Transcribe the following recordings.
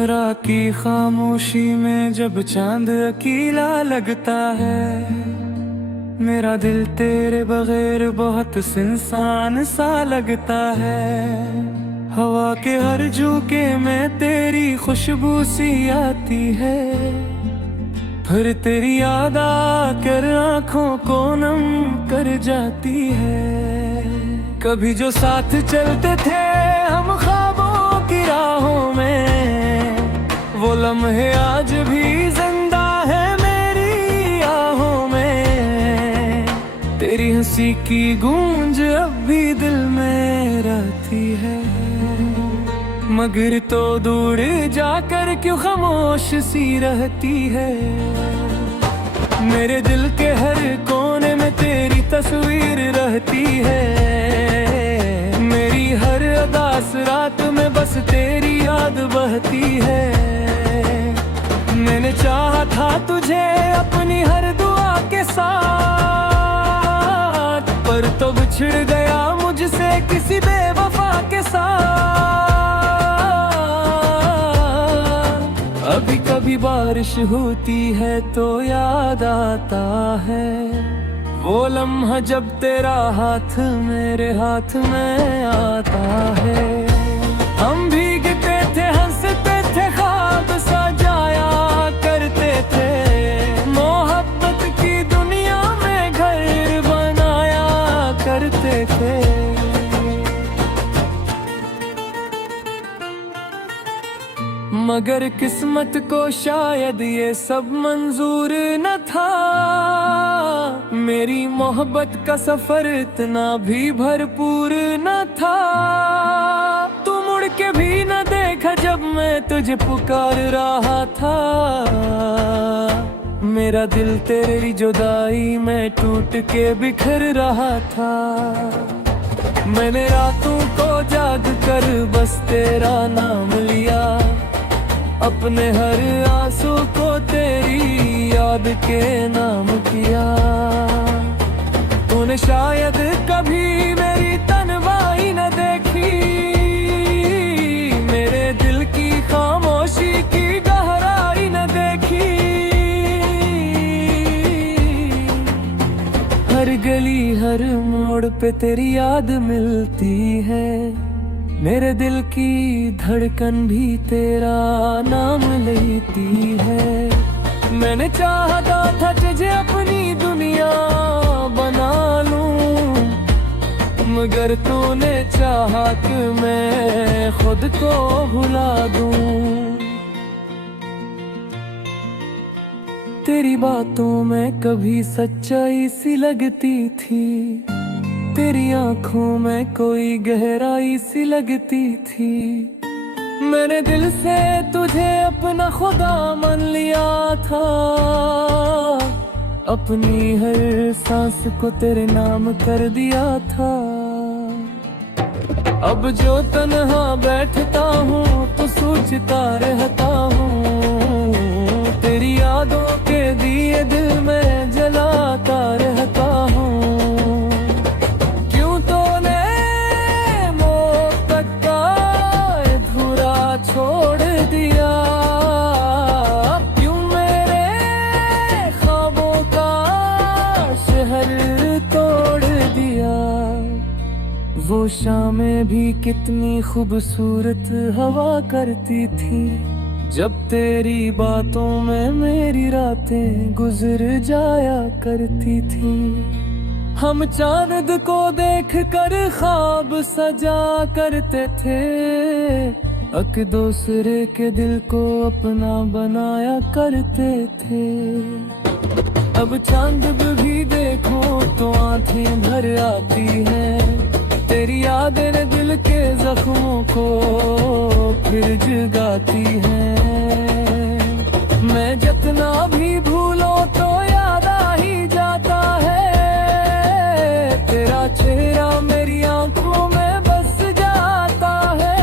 रात की खामोशी में जब चांद अकेला लगता है, मेरा दिल तेरे बगैर बहुत सुनसान सा लगता है। हवा के हर झोंके में तेरी खुशबू सी आती है, फिर तेरी याद आकर आँखों को नम कर जाती है। कभी जो साथ चलते थे हम ख्वाबों की राहों में, वो लम्हे आज भी जिंदा है मेरी आहों में। तेरी हंसी की गूंज अब भी दिल में रहती है, मगर तो दूर जाकर क्यों खामोश सी रहती है। मेरे दिल के हर कोने में तेरी तस्वीर रहती है, मेरी हर उदास रात में बस तेरी याद बहती है। मैंने चाहा था तुझे अपनी हर दुआ के साथ, पर तो बिछड़ गया मुझसे किसी बेवफा के साथ। अभी कभी बारिश होती है तो याद आता है वो लम्हा जब तेरा हाथ मेरे हाथ में आता है। हम भीगते थे हंसते थे ख्वाब सजाया करते थे, मोहब्बत की दुनिया में घर बनाया करते थे। मगर किस्मत को शायद ये सब मंजूर न था, मेरी मोहब्बत का सफर इतना भी भरपूर न था। तू मुड़ के भी न देखा जब मैं तुझे पुकार रहा था, मेरा दिल तेरी जुदाई में टूट के बिखर रहा था। मैंने रातों को जाग कर बस तेरा नाम लिया, अपने हर आंसू को तेरी याद के नाम किया। तूने शायद कभी मेरी तन्हाई न देखी, मेरे दिल की खामोशी की गहराई न देखी। हर गली हर मोड़ पे तेरी याद मिलती है, मेरे दिल की धड़कन भी तेरा नाम लेती है। मैंने चाहता था तुझे अपनी दुनिया बना लूं, मगर तूने चाहा कि मैं खुद को भुला दूं। तेरी बातों में कभी सच्चाई सी लगती थी, तेरी आंखों में कोई गहराई सी लगती थी। मैंने दिल से तुझे अपना खुदा मान लिया था, अपनी हर सांस को तेरे नाम कर दिया था। अब जो तन्हा बैठता हूँ तो सोचता रहता हूँ, तेरी यादों के दिए दिल में जलाता रहता हूँ। छोड़ दिया क्यों मेरे ख्वाबों का शहर तोड़ दिया। वो शामें भी कितनी खूबसूरत हवा करती थी, जब तेरी बातों में मेरी रातें गुजर जाया करती थी। हम चांद को देख कर ख्वाब सजा करते थे, एक दूसरे के दिल को अपना बनाया करते थे। अब चांद भी देखो तो आंखें भर आती है, तेरी यादें दिल के जख्मों को फिर जगाती हैं। मैं जितना भी भूलो तो याद आ ही जाता है, तेरा चेहरा मेरी आंखों में बस जाता है।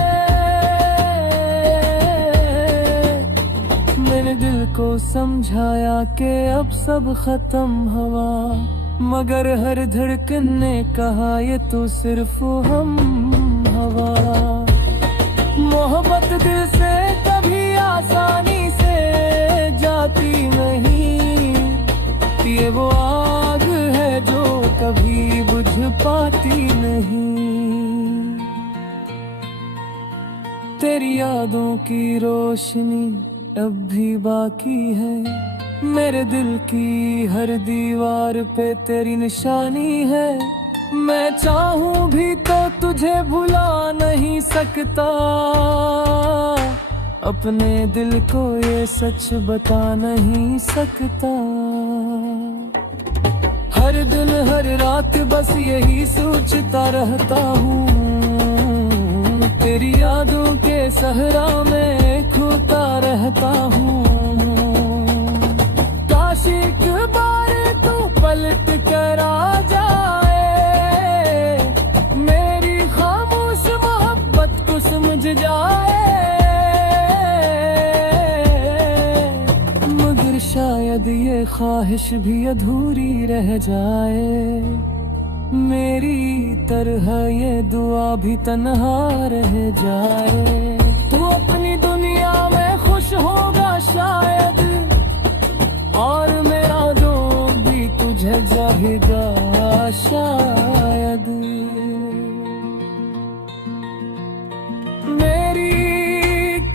मैंने दिल को समझाया कि अब सब खत्म हुआ, मगर हर धड़कन ने कहा ये तो सिर्फ हम हवा। मोहब्बत दिल से तभी तेरी यादों की रोशनी अब भी बाकी है, मेरे दिल की हर दीवार पे तेरी निशानी है। मैं चाहूं भी तो तुझे भुला नहीं सकता, अपने दिल को ये सच बता नहीं सकता। हर दिन हर रात बस यही सोचता रहता हूँ, तेरी यादों के सहरा में खोता रहता हूँ। काश एक बार तू पलट कर आ जाए, मेरी खामोश मोहब्बत को समझ जाए। मगर शायद ये ख्वाहिश भी अधूरी रह जाए, मेरी तरह ये दुआ भी तन्हा रह जाए। तू अपनी दुनिया में खुश होगा शायद, और मेरा रोग भी तुझे जाएगा शायद। मेरी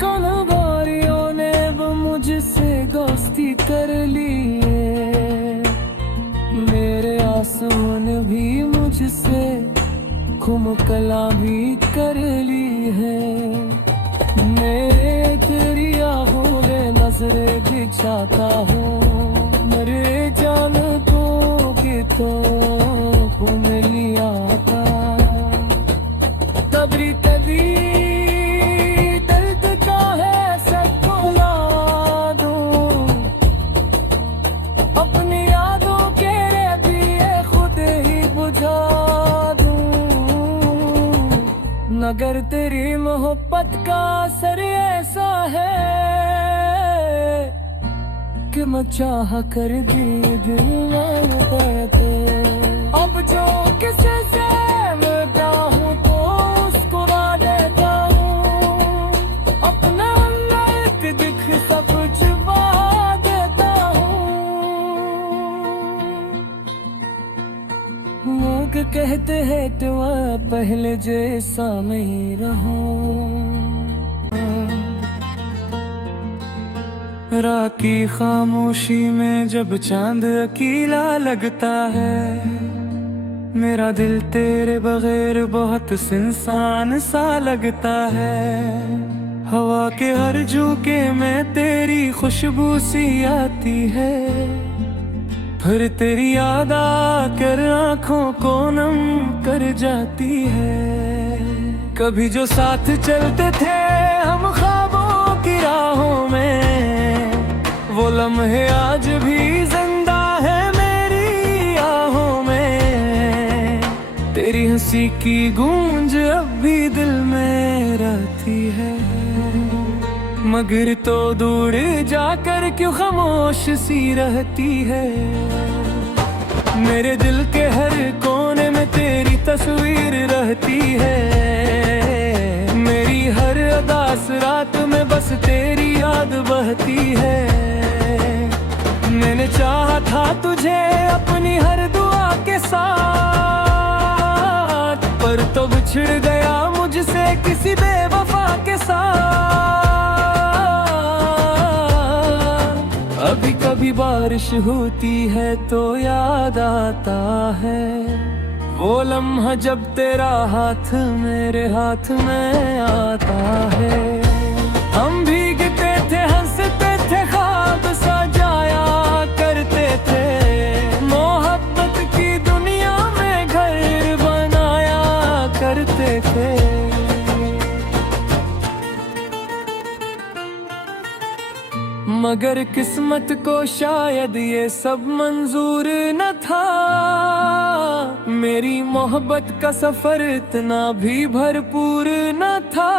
कलगारियों ने वो मुझसे दोस्ती कर ली है, मेरे आंसुओं ने भी मुझसे खुमकला भी कर ली है। मेरे तेरी आहों में नजरें बिछाता हूँ, मरे जान को कि तो मिली आता। तबरी तभी दर्द का है सबको ला दूं, अपनी यादों के दिए खुद ही बुझा दूं। मगर तेरी मोहब्बत का असर ऐसा है कि मैं चाह कर भी दिल न कहते। अब जो किसी से मिलता हूँ तो उसको ना देता हूँ, अपना अंदर दिख सब छुपा देता हूँ। लोग कहते हैं तो पहले जैसा नहीं रहूं, रात की खामोशी में जब चांद अकेला लगता है, मेरा दिल तेरे बगैर बहुत सुनसान सा लगता है। हवा के हर झोंके में तेरी खुशबू सी आती है, फिर तेरी याद आकर आँखों को नम कर जाती है। कभी जो साथ चलते थे हम ख्वाबों की राहों में, वो लम्हे आज भी जिंदा है मेरी आहों में। तेरी हंसी की गूंज अब भी दिल में रहती है, मगर तो दूर जाकर क्यों खामोश सी रहती है। मेरे दिल के हर कोने में तेरी तस्वीर रहती है, मेरी हर उदास रात में बस तेरी याद बहती है। मैंने चाहा था तुझे अपनी हर दुआ के साथ, पर तो बिछड़ गया मुझसे किसी बेवफा के साथ। कभी कभी बारिश होती है तो याद आता है, वो लम्हा जब तेरा हाथ मेरे हाथ में आता है। हम भीगते थे हंसते थे ख्वाब सजाया करते थे, मोहब्बत की दुनिया में घर बनाया करते थे। मगर किस्मत को शायद ये सब मंजूर न था, मेरी मोहब्बत का सफर इतना भी भरपूर न था।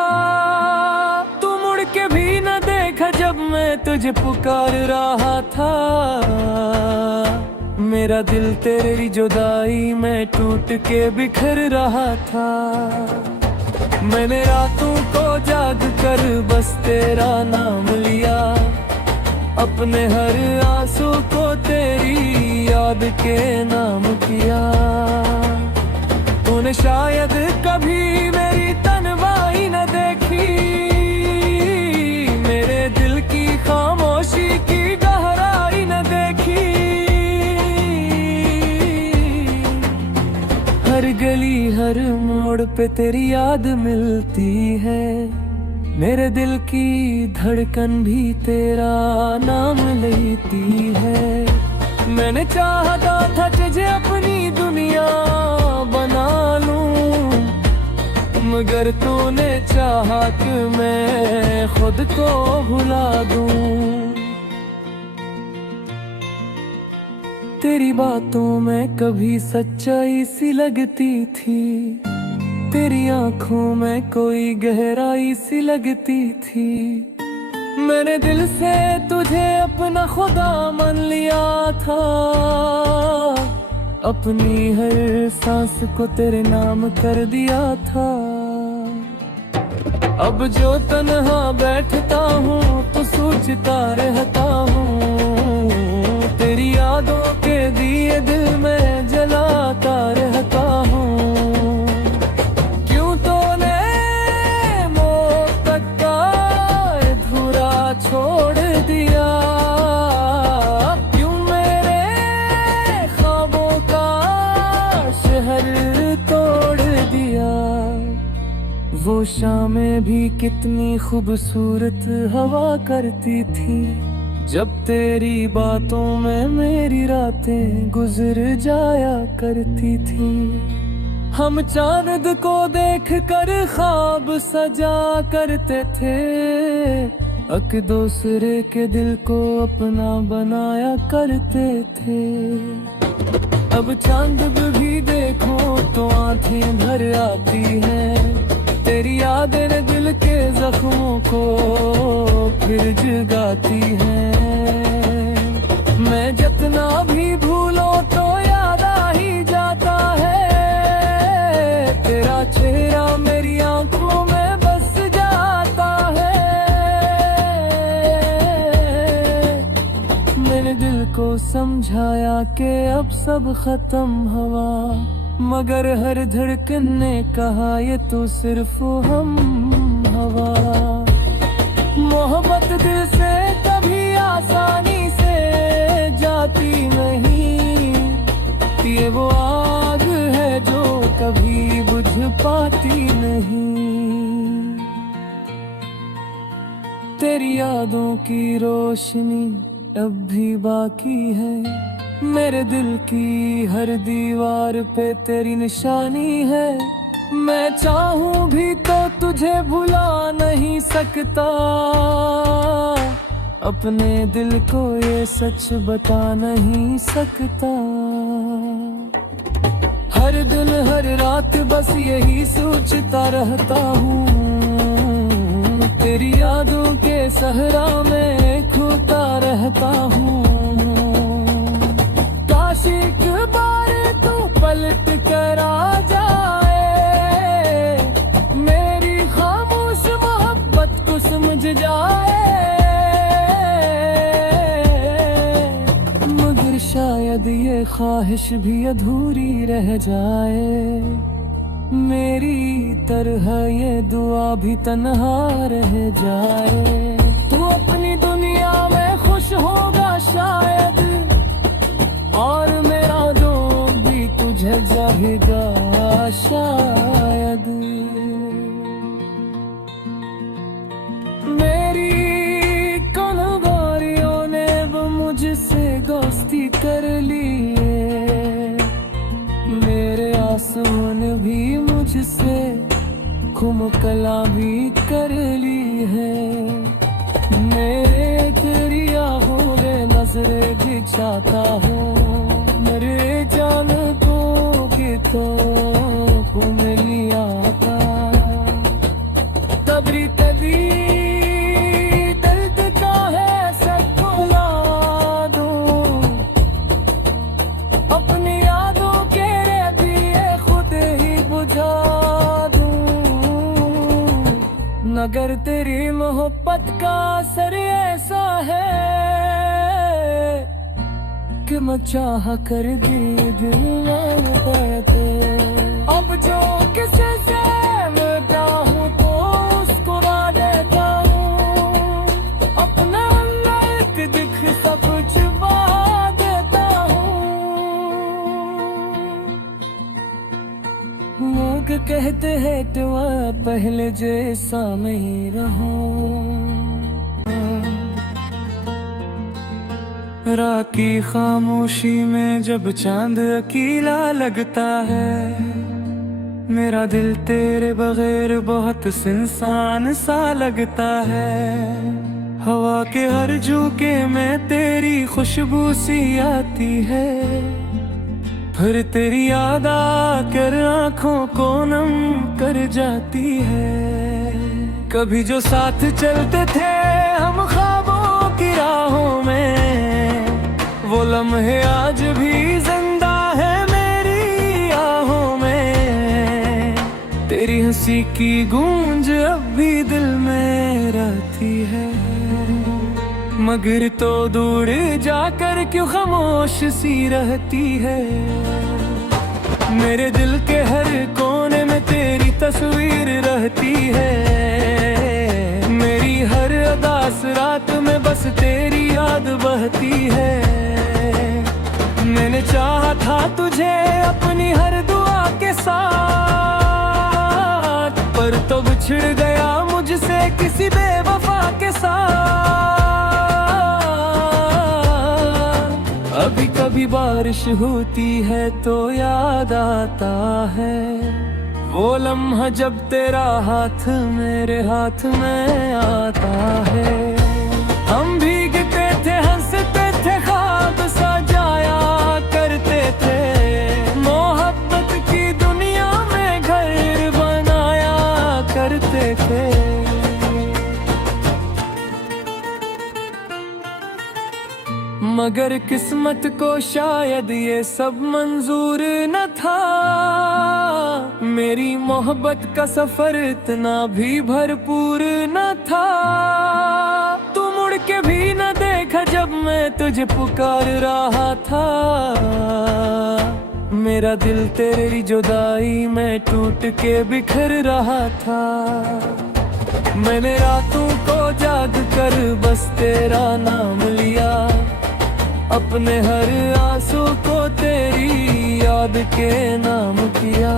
तू मुड़ के भी न देखा जब मैं तुझे पुकार रहा था, मेरा दिल तेरी जुदाई में टूट के बिखर रहा था। मैंने रातों को जाग कर बस तेरा नाम लिया, अपने हर आंसू को तेरी याद के नाम किया। तूने शायद कभी मेरी तन्हाई न देखी, पे तेरी याद मिलती है। मेरे दिल की धड़कन भी तेरा नाम लेती है। मैंने चाहता था तुझे अपनी दुनिया बना लूं, मगर तूने चाहा कि मैं खुद को भुला दूं। तेरी बातों में कभी सच्चाई सी लगती थी, तेरी आंखों में कोई गहराई सी लगती थी। मैंने दिल से तुझे अपना खुदा मान लिया था, अपनी हर सांस को तेरे नाम कर दिया था। अब जो तन्हा बैठता हूँ तो सोचता रहता हूँ, तेरी यादों के दिए दिल में जलाता रहता हूँ। क्यों तूने मोहब्बत का अधूरा छोड़ दिया, क्यों मेरे ख्वाबों का शहर तोड़ दिया। वो शामें भी कितनी खूबसूरत हवा करती थी, जब तेरी बातों में मेरी रातें गुजर जाया करती थी। हम चांद को देख कर ख्वाब सजा करते थे, एक दूसरे के दिल को अपना बनाया करते थे। अब चांद भी देखो तो आंखें भर आती हैं, तेरी यादें दिल के जख्मों को फिर जगाती हैं। मैं जितना भी भूलो तो याद आ ही जाता है, तेरा चेहरा मेरी आंखों में बस जाता है। मैंने दिल को समझाया कि अब सब खत्म हुआ, मगर हर धड़कन ने कहा ये तो सिर्फ हम हवा। मोहब्बत दिल से कभी आसानी से जाती नहीं, ये वो आग है जो कभी बुझ पाती नहीं। तेरी यादों की रोशनी अब भी बाकी है, मेरे दिल की हर दीवार पे तेरी निशानी है। मैं चाहूं भी तो तुझे भुला नहीं सकता, अपने दिल को ये सच बता नहीं सकता। हर दिन हर रात बस यही सोचता रहता हूँ, तेरी यादों के सहरा में खोता रहता हूँ। काश एक बार तू पलट कर आ जाए, मेरी खामोश मोहब्बत को समझ जाए। मगर शायद ये ख्वाहिश भी अधूरी रह जाए, मेरी तरह ये दुआ भी तन्हा रह जाए। तू अपनी दुनिया में खुश होगा शायद, और मेरा जो भी तुझे चाहेगा शायद। मेरी कलगारियों ने वो मुझसे दोस्ती कर ली है, मेरे आंसुओं ने भी मुझसे खुमकला भी कर ली है। मेरे तेरी आहों में नजरें बिछाता हूँ, मेरे जान को कि तो मिली आता। तबरी तभी दर्द का है सब भुला दूं, अपनी यादों के दिए खुद ही बुझा मगर तेरी मोहब्बत का असर ऐसा है कि मैं चाह कर भी दिल ना पाते। अब जो किसी से मिलता हूँ तो उसको रा देता हूँ, अपना अंदर दिख सब छुपा देता हूँ। लोग कहते हैं बेटवा पहले जैसा नहीं रहूं। रात की खामोशी में जब चांद अकेला लगता है, मेरा दिल तेरे बगैर बहुत सुनसान सा लगता है। हवा के हर झोंके में तेरी खुशबू सी आती है, फिर तेरी याद आकर आँखों को नम कर जाती है। कभी जो साथ चलते थे हम ख्वाबों की राहों में, वो लम्हे आज भी जिंदा है मेरी आहों में। तेरी हंसी की गूंज अब भी दिल में रहती है, मगर तो दूर जाकर क्यों खामोश सी रहती है। मेरे दिल के हर कोने में तेरी तस्वीर रहती है, मेरी हर उदास रात में बस तेरी याद बहती है। मैंने चाहा था तुझे अपनी हर दुआ के साथ, पर तो बिछड़ गया मुझसे किसी बेवफा के साथ। कभी कभी बारिश होती है तो याद आता है वो लम्हा जब तेरा हाथ मेरे हाथ में आता है। हम भीगते थे, हंसते थे, ख्वाब सजाया करते थे, मोहब्बत की दुनिया में घर बनाया करते थे। मगर किस्मत को शायद ये सब मंजूर न था, मेरी मोहब्बत का सफर इतना भी भरपूर न था। तू मुड़ के भी न देखा जब मैं तुझे पुकार रहा था, मेरा दिल तेरी जुदाई में टूट के बिखर रहा था। मैंने रातों को जाग कर बस तेरा नाम लिया, अपने हर आंसू को तेरी याद के नाम किया।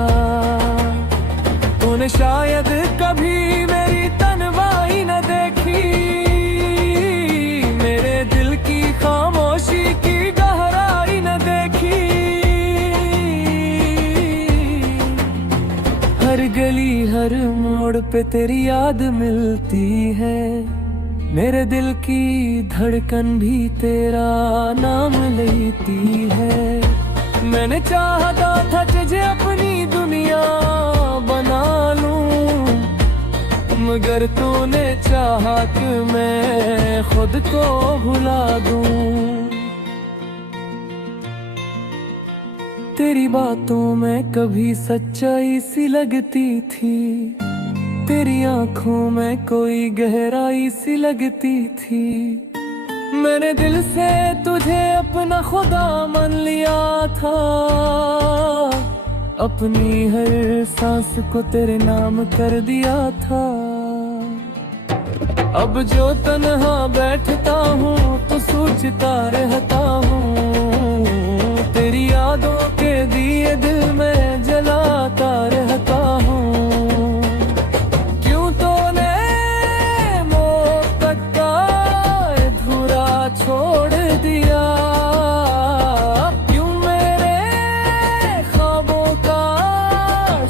तूने शायद कभी मेरी तन्हाई न देखी, मेरे दिल की खामोशी की गहराई न देखी। हर गली हर मोड़ पे तेरी याद मिलती है, मेरे दिल की धड़कन भी तेरा नाम लेती है। मैंने चाहता था तुझे अपनी दुनिया बना लूं, मगर तूने चाहा कि मैं खुद को भुला दूं। तेरी बातों में कभी सच्चाई सी लगती थी, तेरी आंखों में कोई गहराई सी लगती थी। मैंने दिल से तुझे अपना खुदा मान लिया था, अपनी हर सांस को तेरे नाम कर दिया था। अब जो तन्हा बैठता हूँ तो सोचता रहता हूँ, तेरी यादों के दिए दिल में जलाता रहता हूँ। छोड़ दिया क्यों मेरे ख्वाबों का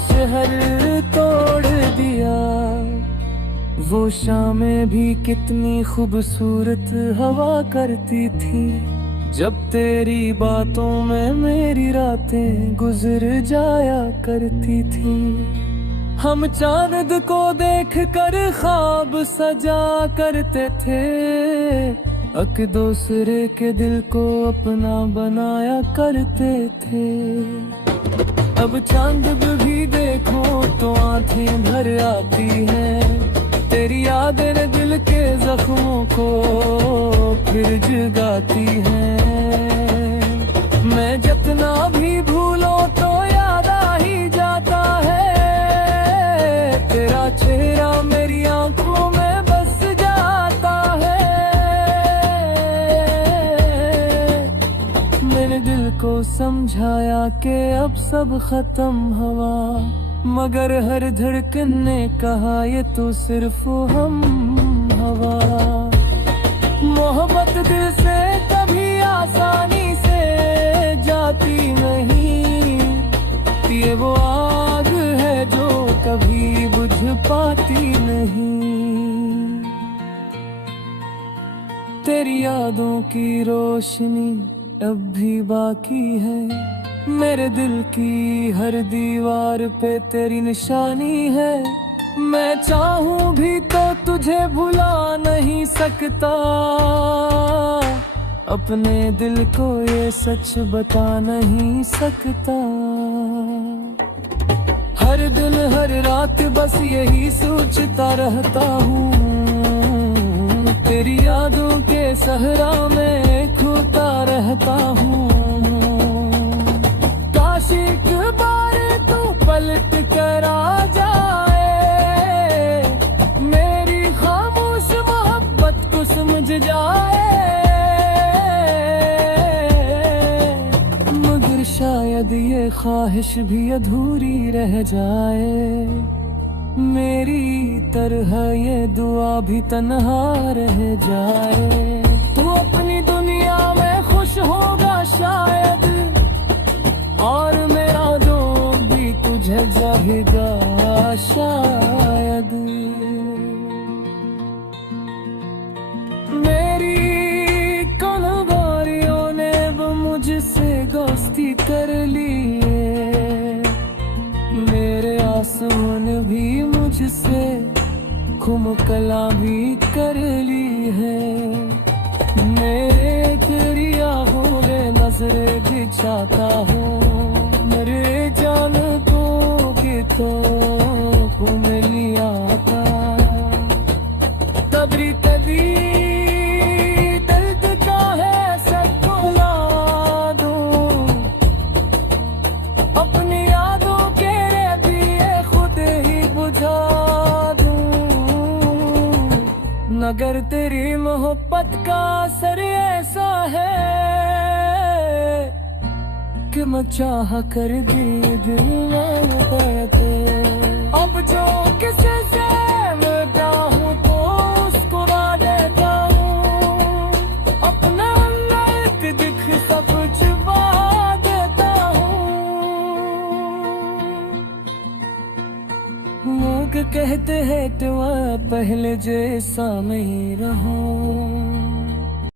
शहर तोड़ दिया। वो शामें भी कितनी खूबसूरत हवा करती थी, जब तेरी बातों में मेरी रातें गुजर जाया करती थी। हम चांद को देख कर ख्वाब सजा करते थे, एक दूसरे के दिल को अपना बनाया करते थे। अब चांद भी देखो तो आंखें भर आती हैं, तेरी यादें दिल के जख्मों को फिर जगाती हैं। मैं जितना भी भूलो तो याद आ ही जाता है, तेरा चेहरा मेरी आंखों में बस जाता है। मैंने दिल को समझाया कि अब सब खत्म हुआ, मगर हर धड़कन ने कहा ये तो सिर्फ हम हवा। मोहब्बत दिल से कभी आसानी से जाती नहीं, ये वो आग है जो कभी बुझ पाती नहीं। तेरी यादों की रोशनी अब भी बाकी है, मेरे दिल की हर दीवार पे तेरी निशानी है। मैं चाहूं भी तो तुझे भुला नहीं सकता, अपने दिल को ये सच बता नहीं सकता। हर दिन हर रात बस यही सोचता रहता हूँ, तेरी यादों के सहरा में खोता रहता हूँ। काश एक बार तू पलट कर आ जाए, मेरी खामोश मोहब्बत को समझ जाए। मगर शायद ये ख्वाहिश भी अधूरी रह जाए, मेरी तरह ये दुआ भी तन्हा रह जाए। तू अपनी दुनिया में खुश होगा शायद, और मेरा जो भी तुझे चाहेगा शायद। मेरी कलगारियों ने वो मुझसे दोस्ती कर ली है, मेरे आंसुओं ने भी मुझसे खुमकला भी कर ली है। मेरे तेरी आहों में नजरें बिछाता हूँ, मेरे जान को कि तो मिल आता। तबरी तभी दर्द का है सबको ला दूं, अपनी यादों के दिए खुद ही बुझा दूं। मगर तेरी मोहब्बत का असर ऐसा है कि मैं चाह कर भी दिल न पाते। अब जो किसी से मिलता हूँ तो मुस्कुरा देता हूँ, अपना अंदर दिख सब छुपा देता हूँ। लोग कहते हैं तो पहले जैसा मैं रहूं,